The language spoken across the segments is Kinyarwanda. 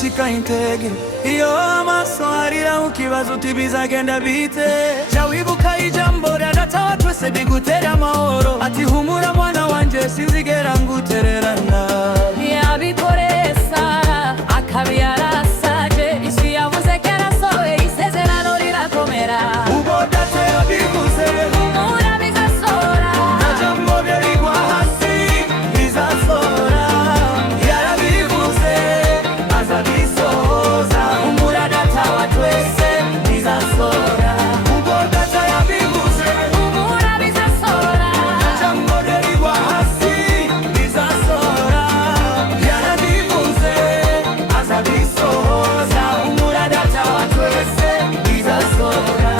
cika intege iyo amaso arira ukibazo uti bizagenda bite jya wibuka ijambo rya data wa twese bigutera amahoro ati humura mwana wanje sinzigera ngutererana yabikoreye Sara akabiyarasaje isi yavuze ko yarasohoye isezerano rirakomera ubwo data yabivuze humura bizasohora nta jambo rigwa hasi bizasohora yarabivuze azabisohoza humura data wa twese bizasohora ubwo data yabivuze humura bizasohora nta jambo rigwa hasi bizasohora yarabivuze azabisohoza humura data wa twese bizasohora.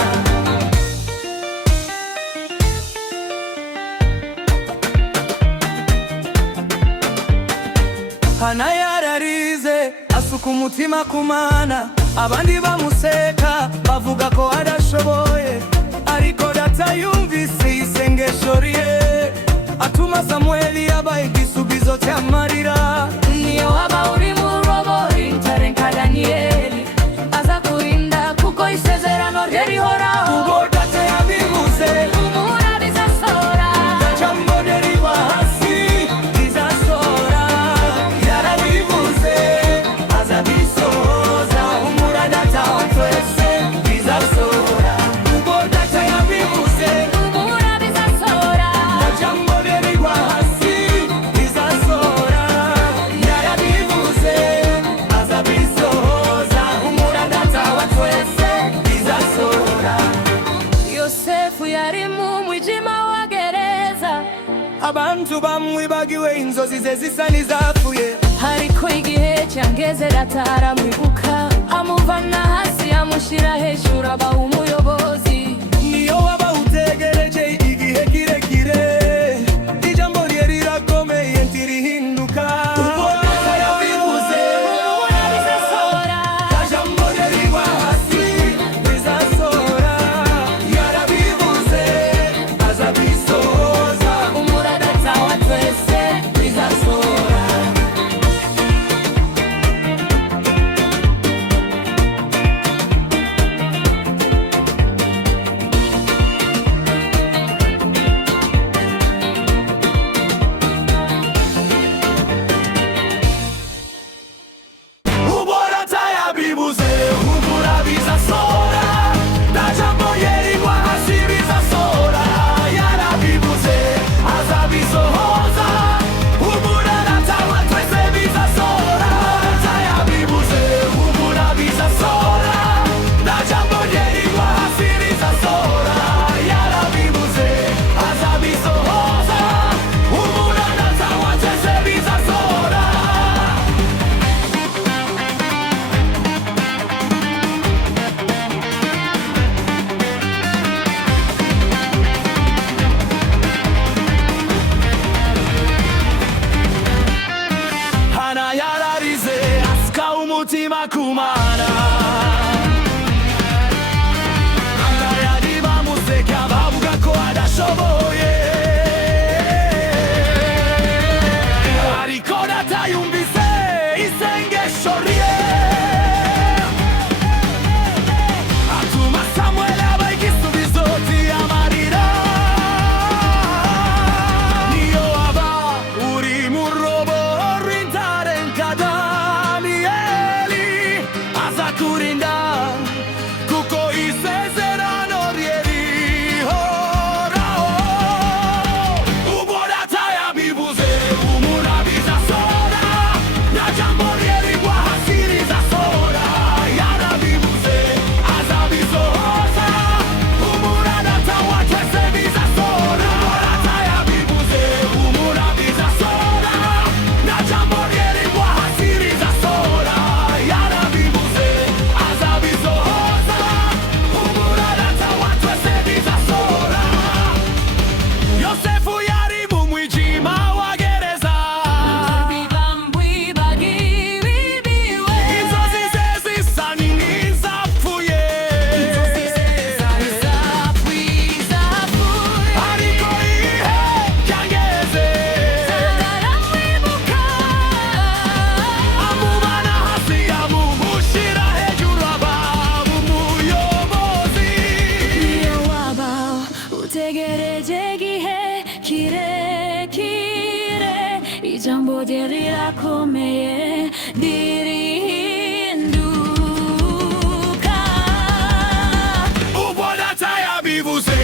Hana yararize asuka umutima kumana abandi bamuseka bavuga ko adashoboye ariko data yumvise isengesho rye atuma Samueli yabaye igisubizo cy'amarira niyo waba uri mu rubori utarenga Daniyeli aza kurinda kuko isezerano rye rihoraho ubwo data yabivuze humura bizasohora jambo rigwa hasi bizasohora yarabivuze azabisohoza humura data wa twese bizasohora ubwo data yabivuze humura bizasohora jambo rigwa hasi bizasohora yarabivuze azabisohoza humura data wa twese bizasohora. Yosefu yari mu mwijima wa gereza Abantu bamwe bagiwe inzozi ze zisa n'izapfuye hariko igihe cyangeze data aramwibuka amuvana hasi amushyira hejuru aba umuyobozi niyo waba utegereje igihe kirekire ijambo rye rirakomeye ntirihinduka ubwo data yabivuze humura bizasohora jambo rigwa hasi bizasohora yarabivuze azabisohoza humura data wa twese bizasohora. ryanjye rirakomeye ndirihinduka. ubwo data yabivuze